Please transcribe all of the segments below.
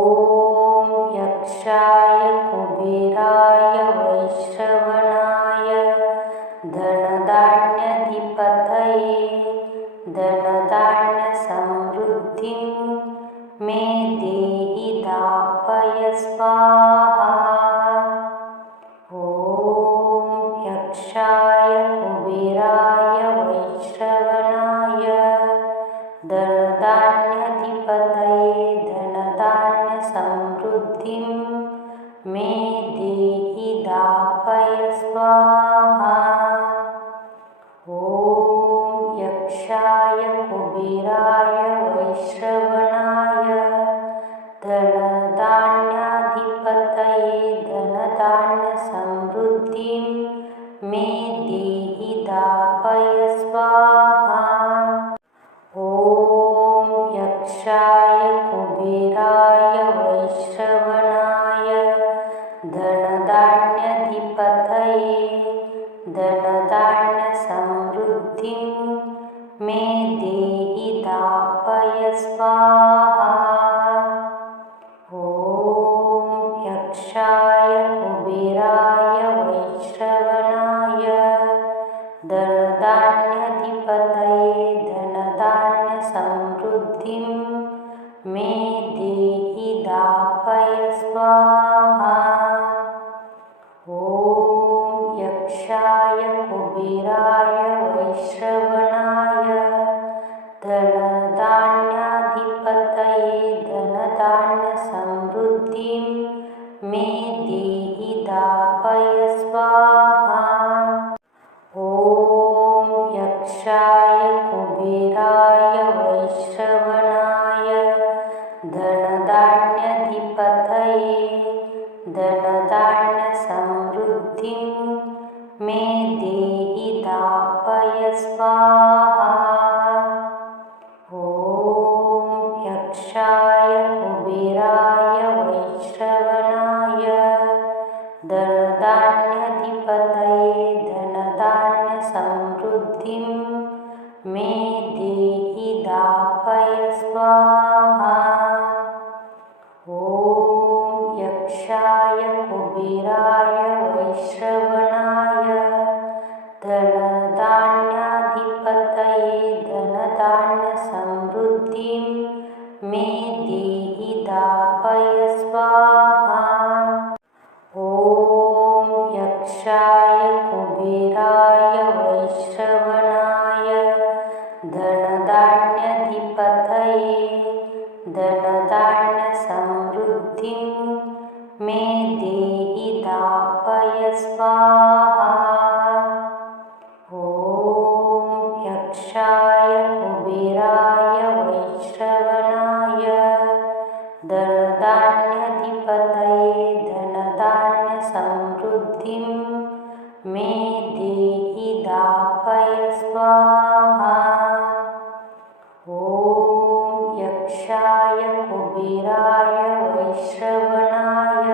ॐ यक्षाय कुबेराय वैश्रवणाय धनधान्याधिपतये धनधान्यसमृद्धिं मे देहि दापय स्वाहा। ॐ यक्षाय कुबेराय वैश्रवणाय धनधान्याधिपतये धनधान्यसमृद्धिं मे देहि दापय स्वाहा। ॐ यक्षाय कुबेराय वैश्रवणाय धनधान्याधिपतये धनधान्यसमृद्धिं मे देहि दापय स्वाहा। ॐ यक्षाय कुबेराय वैश्रवणाय धनधान्याधिपतये धनधान्यसमृद्धिं मे देहि दापय स्वाहा। ॐ यक्षाय कुबेराय वैश्रवणाय धनधान्याधिपतये धनधान्यसमृद्धिं मे देहि दापय स्वाहा। ॐ यक्षाय कुबेराय वैश्रवणाय धनधान्याधिपतये धनधान्यसमृद्धिं मे देहि दापय स्वाहा। ॐ यक्षाय कुबेराय वैश्रवणाय धनधान्याधिपतये धनधान्यसमृद्धिं मे देहि दापय स्वाहा। ॐ यक्षाय कुबेराय वैश्रवणाय धनधान्याधिपतये धनधान्यसमृद्धिं मे देहि दापय स्वाहा। ॐ यक्षाय कुबेराय वैश्रवणाय धनधान्याधिपतये धनधान्यसमृद्धिं मे देहि दापय स्वाहा। ॐ यक्षाय कुबेराय वैश्रवणाय धनधान्याधिपतये धनधान्यसमृद्धिं मे देहि दापय स्वाहा। ॐ यक्षाय कुबेराय वैश्रवणाय धनधान्याधिपतये धनधान्यसमृद्धिं मे देहि दापय स्वाहा। ॐ यक्षाय कुबेराय वैश्रवणाय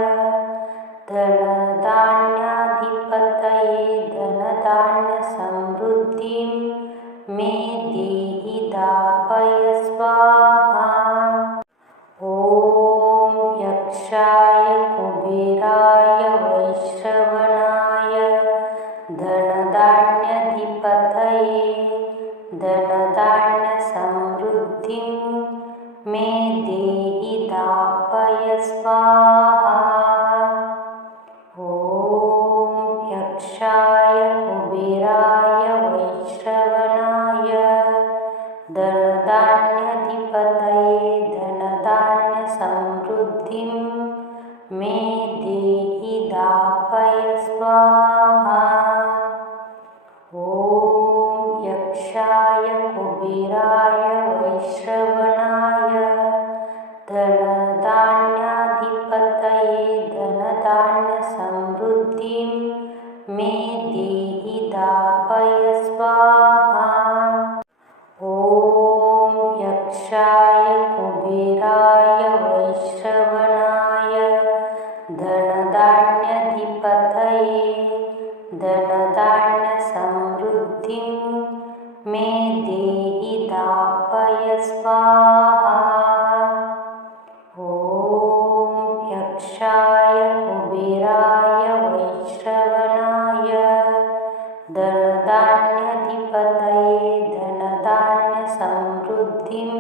धनधान्याधिपतये धनधान्यसमृद्धिं मे देहि दापय स्वाहा। ॐ यक्षाय कुबेराय वैश्रवणाय धनधान्याधिपतये धनधान्यसमृद्धिं मे देहि दापय स्वाहा। ॐ यक्षाय कुबेराय वैश्रवणाय धनधान्याधिपतये धनधान्यसमृद्धिं मे देहि दापय स्वाहा। ॐ यक्षाय कुबेराय वैश्रवणाय धनधान्याधिपतये धनधान्यसमृद्धिं मे देहि दापय स्वाहा। ॐ यक्षाय कुबेराय वैश्रवणाय धनधान्याधिपतये धनधान्यसमृद्धिं मे देहि दापय स्वाहा। ॐ यक्षाय कुबेराय वैश्रवणाय धनधान्याधिपतये धनधान्यसमृद्धिं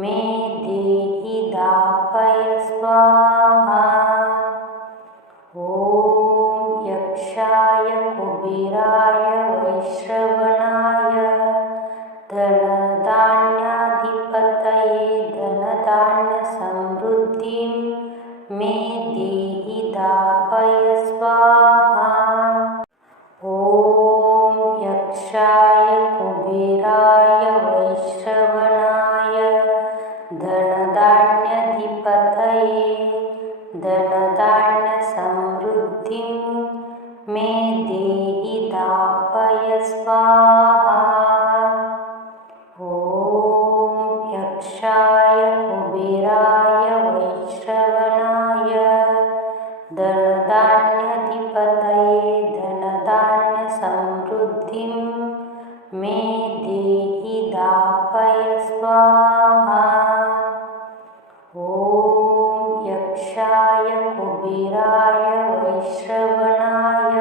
मे देहि दापय स्वाहा। ॐ यक्षाय कुबेराय वैश्रवणाय धनधान्याधिपतये धनधान्यसमृद्धिं मे देहि दापय स्वाहा। ॐ यक्षाय कुबेराय वैश्रवणाय धनधान्याधिपतये धनधान्यसमृद्धिं मे देहि दापय स्वाहा। ॐ यक्षाय कुबेराय वैश्रवणाय धनधान्याधिपतये धनधान्यसमृद्धिं मे देहि दापय स्वाहा। ॐ यक्षाय कुबेराय वैश्रवणाय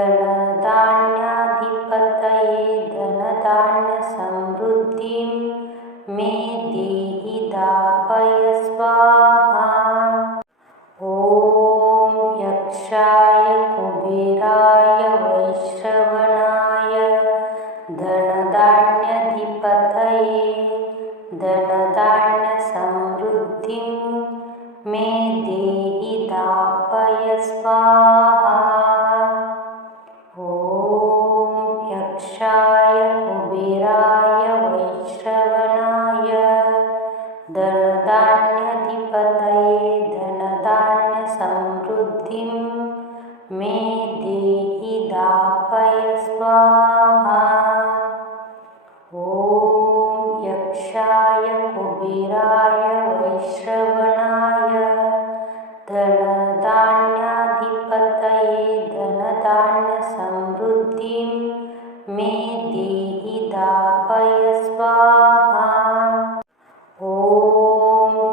धनधान्याधिपतये धनधान्यसमृद्धिं मे देहि दापय स्वाहा। ॐ यक्षाय कुबेराय वैश्रवणाय धनधान्याधिपतये धनधान्यसमृद्धिं मे देहि दापय स्वाहा। ॐ यक्षाय कुबेराय वैश्रवणाय धनधान्याधिपतये धनधान्यसमृद्धिं मे देहि दापय स्वाहा। ॐ यक्षाय कुबेराय वैश्रवणाय धनधान्याधिपतये धनधान्यसमृद्धिं मे देहि दापय स्वाहा। ॐ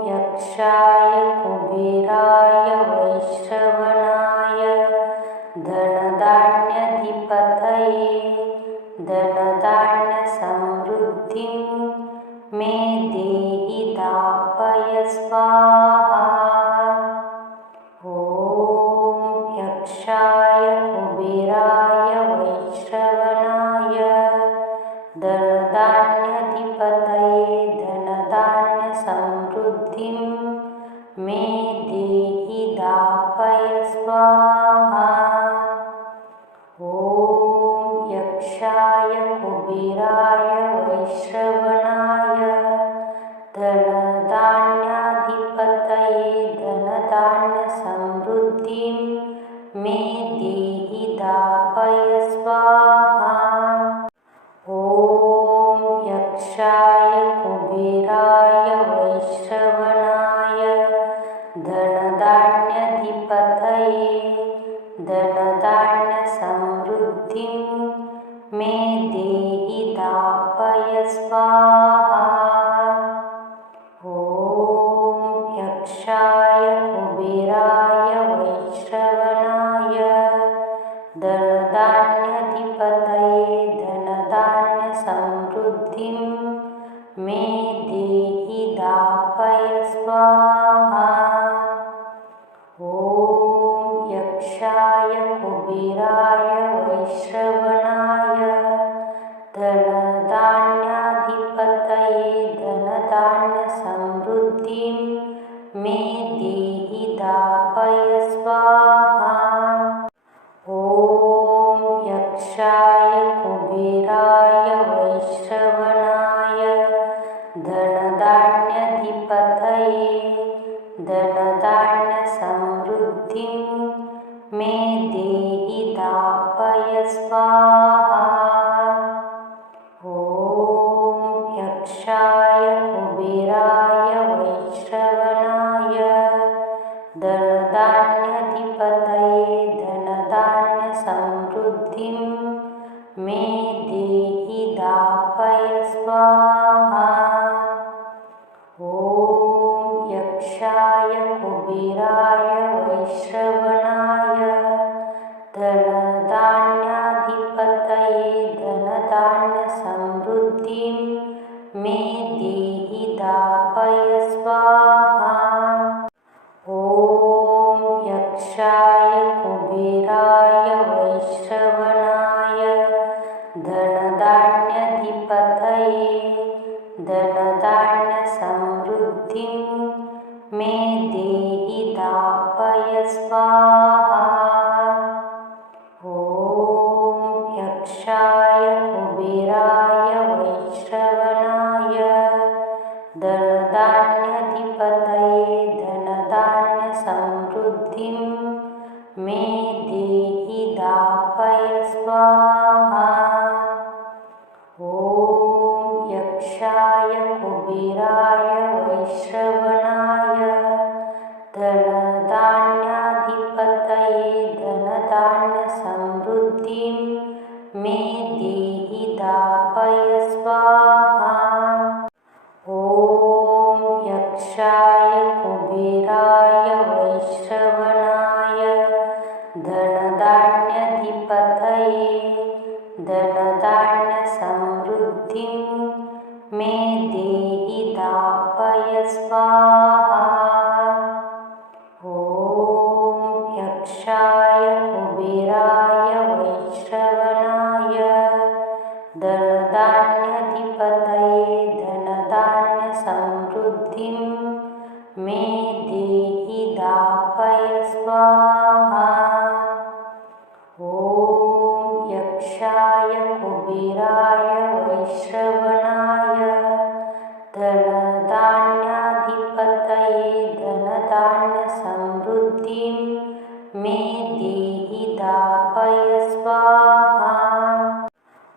यक्षाय कुबेराय वैश्रवणाय धनधान्याधिपतये धनधान्यसमृद्धिं मे देहि दापय स्वाहा। ॐ यक्षाय कुबेराय वैश्रवणाय धनधान्याधिपतये धनधान्यसमृद्धिं मे देहि दापय स्वाहा। ॐ यक्षाय कुबेराय वैश्रवणाय धनधान्याधिपतये धनधान्यसमृद्धिं मे देहि दापय स्वाहा। ॐ यक्षाय कुबेराय वैश्रवणाय धनधान्याधिपतये धनधान्यसमृद्धिं मे देहि दापय स्वाहा। ॐ यक्षाय कुबेराय वैश्रवणाय धनधान्याधिपतये धनधान्यसमृद्धिं मे देहि दापय स्वाहा। ॐ यक्षाय कुबेराय वैश्रवणाय धनधान्याधिपतये धनधान्यसमृद्धिं मे देहि दापय स्वाहा। ॐ यक्षाय कुबेराय वैश्रवणाय धनधान्याधिपतये धनधान्यसमृद्धिं मे देहि दापय स्वाहा। ॐ यक्षाय कुबेराय वैश्रवणाय धनधान्याधिपतये धनधान्यसमृद्धिं मे देहि दापय स्वाहा। ॐ यक्षाय कुबेराय कुबेराय वैश्रवणाय धनधान्याधिपतये धनधान्यसमृद्धिं मे देहि दापय स्वाहा। ॐ यक्षाय कुबेराय वैश्रवणाय धनधान्याधिपतये धनधान्यसमृद्धिं मे देहि दापय स्वाहा। ॐ यक्षाय कुबेराय वैश्रवणाय धनधान्याधिपतये धनधान्यसमृद्धिं मे देहि दापय स्वाहा। ॐ यक्षाय कुबेराय वैश्रवणाय धनधान्याधिपतये धनधान्यसमृद्धिं मे देहि दापय स्वाहा। ॐ यक्षाय कुबेराय वैश्रवणाय धनधान्याधिपतये धनधान्यसमृद्धिं मे देहि दापय स्वाहा। ॐ यक्षाय कुबेराय वैश्रवणाय धनधान्याधिपतये धनधान्यसमृद्धिं मे देहि दापय स्वाहा। ॐ यक्षाय कुबेराय वैश्रवणाय धनधान्याधिपतये धनधान्यसमृद्धिं मे देहि दापय स्वाहा।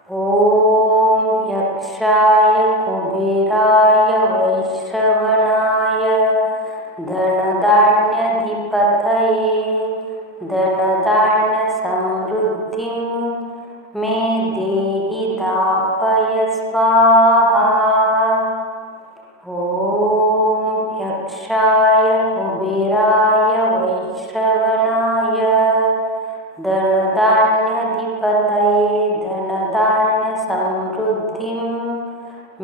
ॐ यक्षाय कुबेराय वैश्रवणाय धनधान्याधिपतये धनधान्यसमृद्धिं मे देहि दापय स्वाहा। ॐ यक्षाय कुबेराय वैश्रवणाय धनधान्याधिपतये धनधान्यसमृद्धिं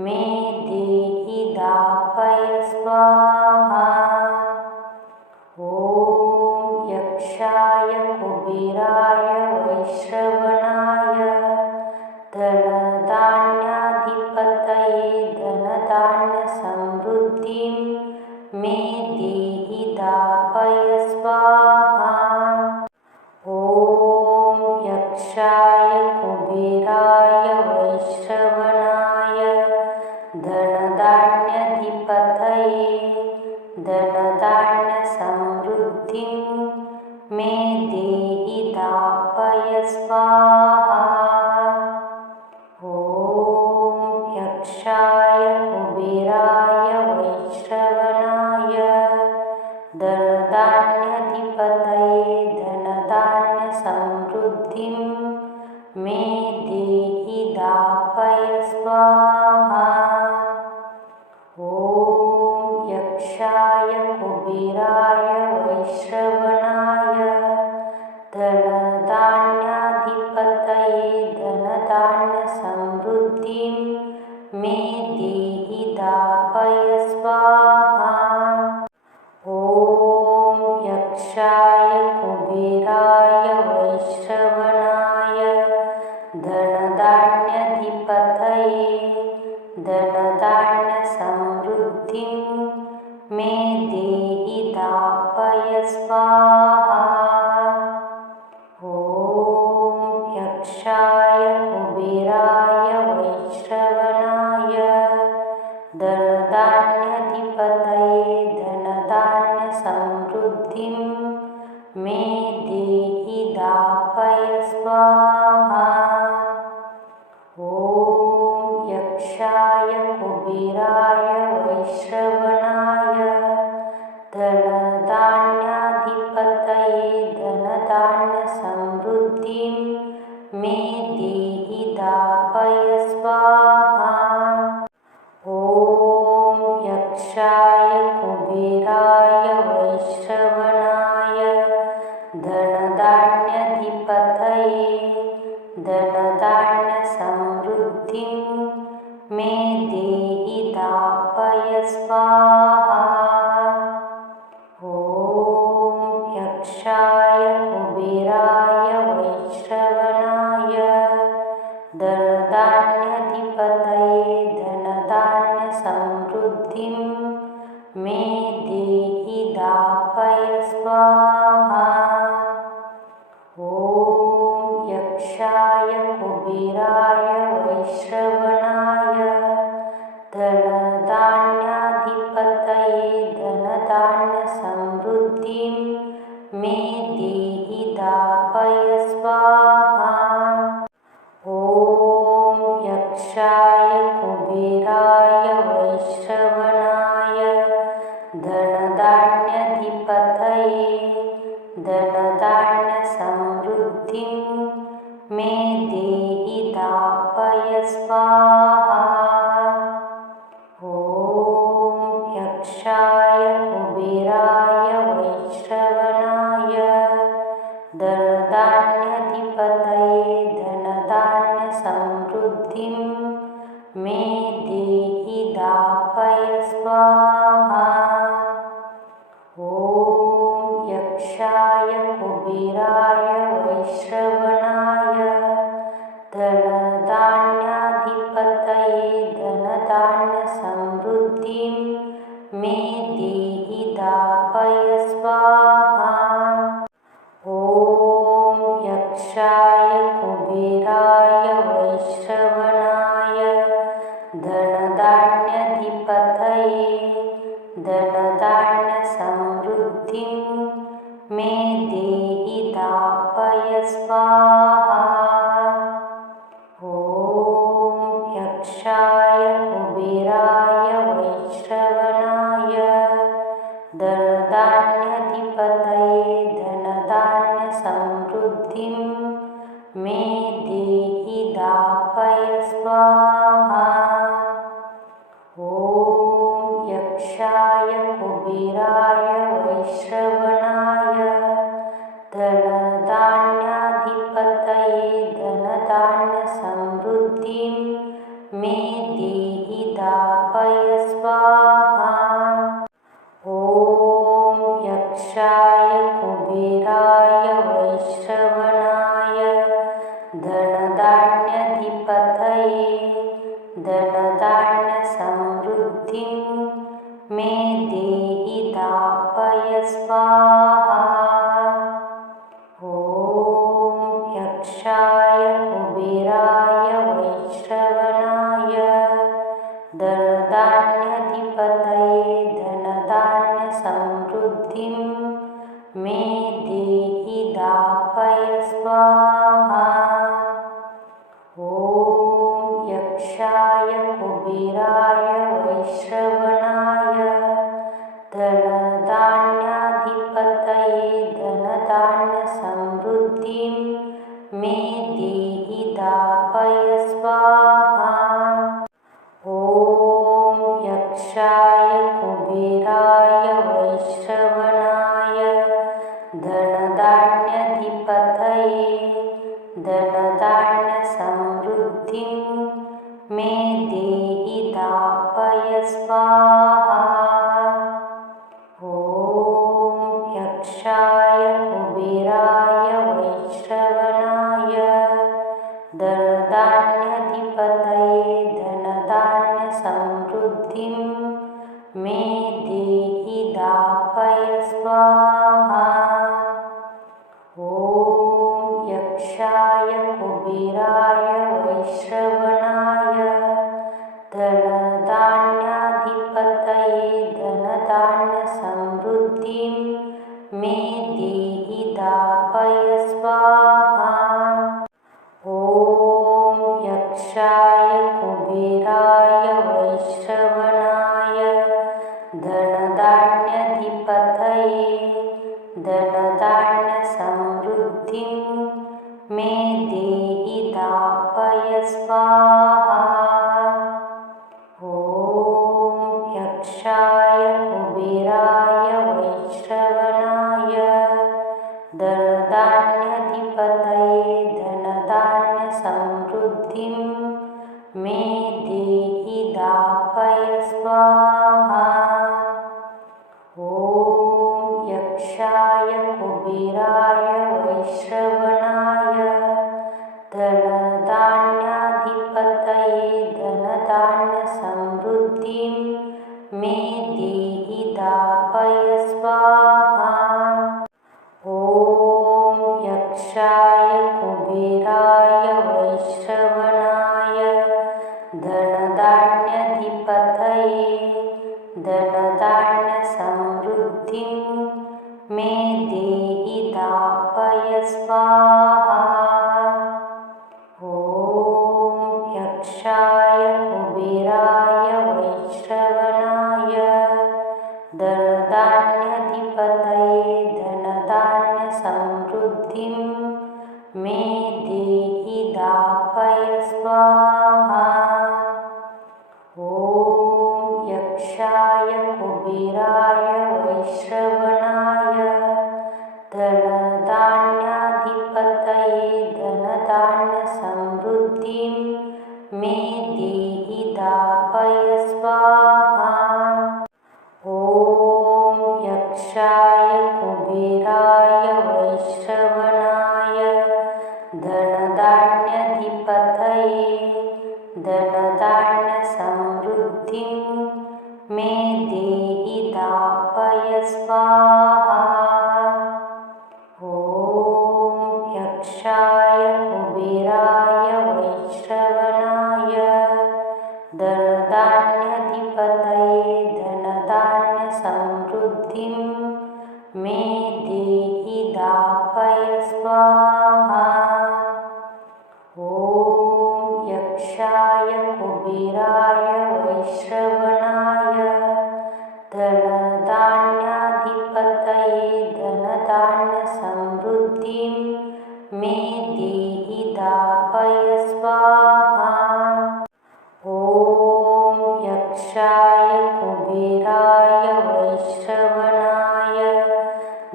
मे देहि दापय स्वाहा। ॐ यक्षाय कुबेराय वैश्रवणाय धनधान्याधिपतये धनधान्यसमृद्धिं मे देहि दापय स्वाहा। ॐ यक्षाय कुबेराय वैश्रवणाय धनधान्याधिपतये धनधान्यसमृद्धिं मे देहि दापय स्वाहा। ॐ यक्षाय कुबेराय वैश्रवणाय धनधान्याधिपतये धनधान्यसमृद्धिं मे देहि दापय स्वाहा। ॐ यक्षाय कुबेराय वैश्रवणाय धनधान्याधिपतये धनधान्यसमृद्धिं मे देहि दापय स्वाहा। ॐ यक्षाय कुबेराय वैश्रवणाय धनधान्याधिपतये धनधान्यसमृद्धिं मे देहि दापय स्वाहा। ॐ यक्षाय कुबेराय वैश्रवणाय धनधान्याधिपतये धनधान्यसमृद्धिं मे देहि दापय स्वाहा। ॐ यक्षाय कुबेराय वैश्रवणाय धनधान्याधिपतये धनधान्यसमृद्धिं मे देहि दापय स्वाहा। ॐ यक्षाय कुबेराय वैश्रवणाय यक्षाय कुबेराय वैश्रवणाय धनधान्याधिपतये धनधान्यसमृद्धिं मे देहि दापय स्वाहा। ॐ यक्षाय कुबेराय वैश्रवणाय धनधान्याधिपतये धनधान्यसमृद्धिं मे देहि दापय स्वाहा। ॐ यक्षाय कुबेराय वैश्रवणाय धनधान्याधिपतये धनधान्यसमृद्धिं मे देहि दापय स्वाहा। ॐ यक्षाय कुबेराय वैश्रवणाय धनधान्याधिपतये धनधान्यसमृद्धिं मे देहि दापय स्वाहा। ॐ यक्षाय कुबेराय वैश्रवणाय धनधान्याधिपतये धनधान्यसमृद्धिं मे देहि दापय स्वाहा। ॐ यक्षाय कुबेराय वैश्रवणाय धनधान्याधिपतये धनधान्यसमृद्धिं मे देहि दापय स्वाहा। ॐ यक्षाय कुबेराय वैश्रवणाय धनधान्याधिपतये धनधान्यसमृद्धिं मे देहि दापय स्वाहा। ॐ यक्षाय कुबेराय वैश्रवणाय धनधान्याधिपतये धनधान्यसमृद्धिं मे देहि दापय स्वाहा। ॐ यक्षाय कुबेराय वैश्रवणाय धनधान्याधिपतये धनधान्यसमृद्धिं मे देहि दापय स्वाहा। ॐ यक्षाय कुबेराय वैश्रवणाय धनधान्याधिपतये धनधान्यसमृद्धिं मे देहि दापय स्वाहा। ॐ यक्षाय कुबेराय वैश्रवणाय धनधान्याधिपतये धनधान्यसमृद्धिं मे देहि दापय स्वाहा। ॐ यक्षाय कुबेराय वैश्रवणाय धनधान्याधिपतये धनधान्यसमृद्धिं मे देहि दापय स्वाहा। ॐ यक्षाय कुबेराय वैश्रवणाय धनधान्याधिपतये धनधान्यसमृद्धिं मे देहि दापय स्वाहा। ॐ यक्षाय कुबेराय वैश्रवणाय धनधान्याधिपतये धनधान्यसमृद्धिं मे देहि दापय स्वाहा। ॐ यक्षाय कुबेराय वैश्रवणाय धनधान्याधिपतये धनधान्यसमृद्धिं मे देहि दापय स्वाहा। ॐ यक्षाय कुबेराय वैश्रवणाय धनधान्याधिपतये धनधान्यसमृद्धिं मे देहि दापय स्वाहा। ॐ यक्षाय कुबेराय कुबेराय वैश्रवणाय धनधान्याधिपतये धनधान्यसमृद्धिं मे देहि दापय स्वाहा। ॐ यक्षाय कुबेराय वैश्रवणाय धनधान्याधिपतये धनधान्यसमृद्धिं मे देहि दापय स्वाहा। ॐ यक्षाय कुबेराय वैश्रवणाय धनधान्याधिपतये धनधान्यसमृद्धिं मे देहि दापय स्वाहा। ॐ यक्षाय कुबेराय वैश्रवणाय धनधान्याधिपतये धनधान्यसमृद्धिं मे देहि दापय स्वाहा। ॐ यक्षाय कुबेराय वैश्रवणाय धनधान्याधिपतये धनधान्यसमृद्धिं मे देहि दापय स्वाहा। ॐ यक्षाय कुबेराय वैश्रवणाय धनधान्याधिपतये धनधान्यसमृद्धिं मे देहि दापय स्वाहा। ॐ यक्षाय कुबेराय वैश्रवणाय धनधान्याधिपतये धनधान्यसमृद्धिं मे देहि दापय स्वाहा। ॐ यक्षाय कुबेराय वैश्रवणाय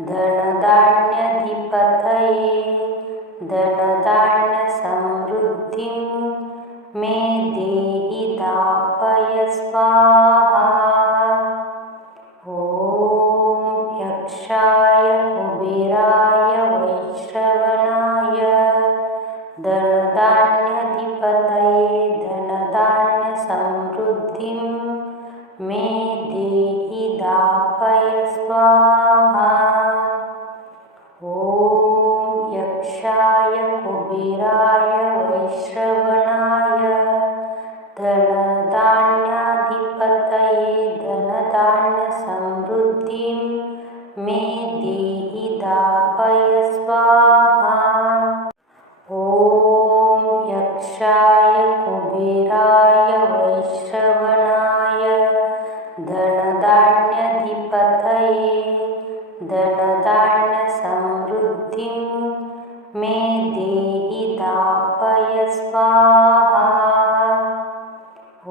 धनधान्याधिपतये धनधान्यसमृद्धिं मे देहि दापय स्वाहा। ॐ यक्षाय कुबेराय वैश्रवणाय धनधान्याधिपतये धनधान्यसमृद्धिं मे देहि दापय स्वाहा। ॐ यक्षाय कुबेराय वैश्रवणाय धनधान्याधिपतये धनधान्यसमृद्धिं मे देहि दापय स्वाहा। ॐ यक्षाय कुबेराय वैश्रवणाय धनधान्याधिपतये धनधान्यसमृद्धिं मे देहि दापय स्वाहा। ॐ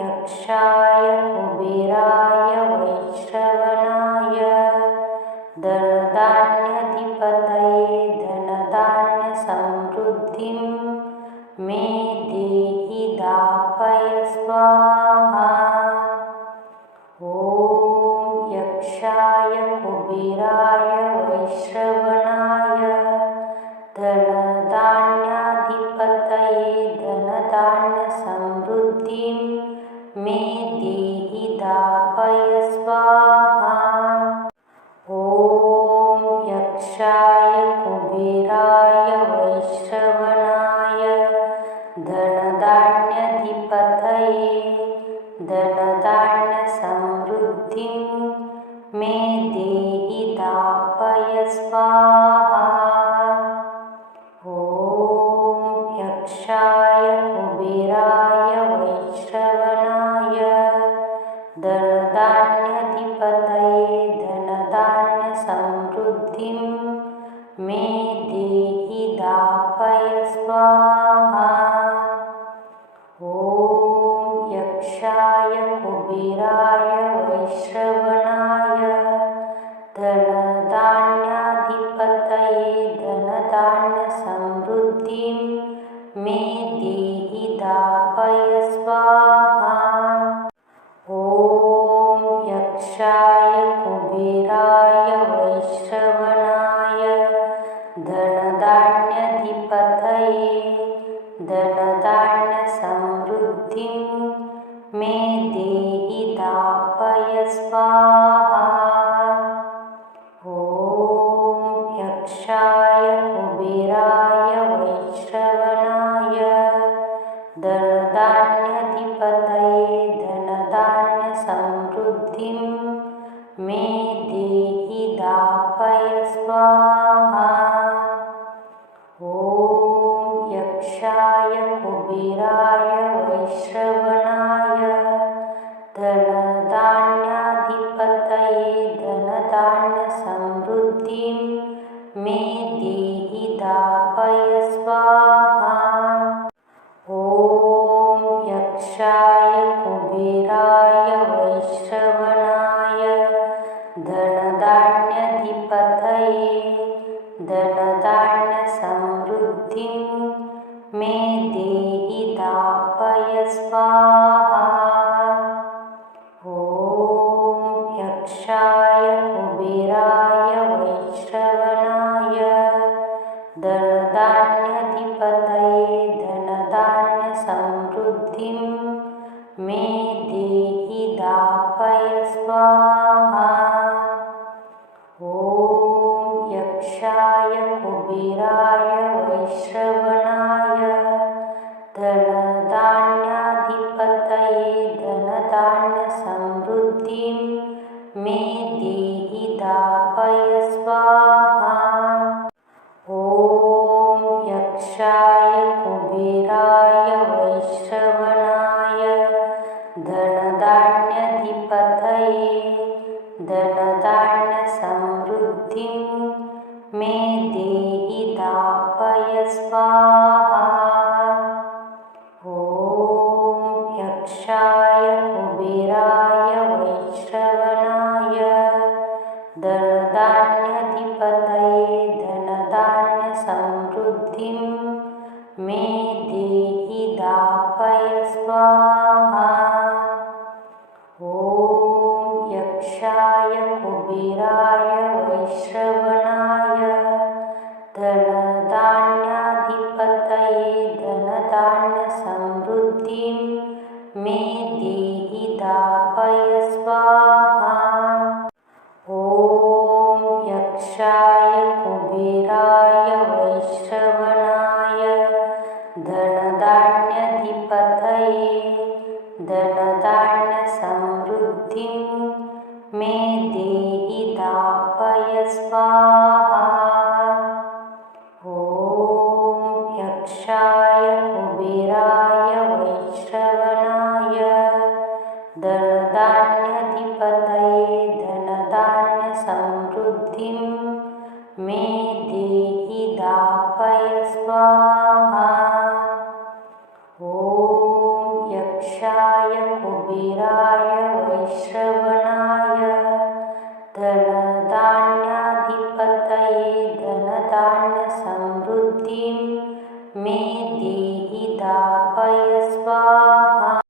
यक्षाय कुबेराय वैश्रवणाय धनधान्याधिपतये धनधान्यसमृद्धिं मे देहि दापय स्वाहा। ॐ यक्षाय कुबेराय वैश्रवणाय धनधान्याधिपतये धनधान्यसमृद्धिं मे देहि दापय स्वाहा। ॐ यक्षाय कुबेराय वैश्रवणाय धनधान्याधिपतये धनधान्यसमृद्धिं मे देहि दापय स्वाहा। ॐ यक्षाय कुबेराय वैश्रवणाय धनधान्याधिपतये धनधान्यसमृद्धिं मे देहि दापय स्वाहा। ॐ यक्षाय कुबेराय वैश्रवणाय धनधान्याधिपतये धनधान्यसमृद्धिं मे देहि दापय स्वाहा। ॐ यक्षाय कुबेराय वैश्रवणाय ॐ यक्षाय कुबेराय वैश्रवणाय धनधान्याधिपतये धनधान्यसमृद्धिं मे देहि दापय स्वाहा। ॐ यक्षाय कुबेराय वैश्रवणाय धनधान्याधिपतये धनधान्यसमृद्धिं मे देहि दापय स्वाहा। ॐ यक्षाय कुबेराय वैश्रवणाय धनधान्याधिपतये धनधान्यसमृद्धिं मे देहि दापय स्वाहा। ॐ यक्षाय कुबेराय वैश्रवणाय धनधान्याधिपतये धनधान्यसमृद्धिं मे देहि दापय स्वाहा। ॐ यक्षाय कुबेराय वैश्रवणाय धनधान्याधिपतये धनधान्यसमृद्धिं मे देहि दापय स्वाहा। ॐ यक्षाय कुबेराय वैश्रवणाय धनधान्याधिपतये धनधान्यसमृद्धिं मे देहि दापय स्वाहा। ॐ यक्षाय कुबेराय वैश्रवणाय धनधान्याधिपतये धनधान्यसमृद्धिं मे देहि दापय स्वाहा। ॐ यक्षाय कुबेराय वैश्रवणाय धनधान्याधिपतये धनधान्यसमृद्धिं मे देहि दापय स्वाहा। ॐ यक्षाय कुबेराय वैश्रवणाय धनधान्याधिपतये धनधान्यसमृद्धिं मे देहि दापय स्वाहा। ॐ यक्षाय कुबेराय वैश्रवणाय धनधान्याधिपतये धनधान्यसमृद्धिं मे देहि दापय स्वाहा। ॐ यक्षाय कुबेराय वैश्रवणाय धनधान्याधिपतये धनधान्यसमृद्धिं मे देहि दापय स्वाहा।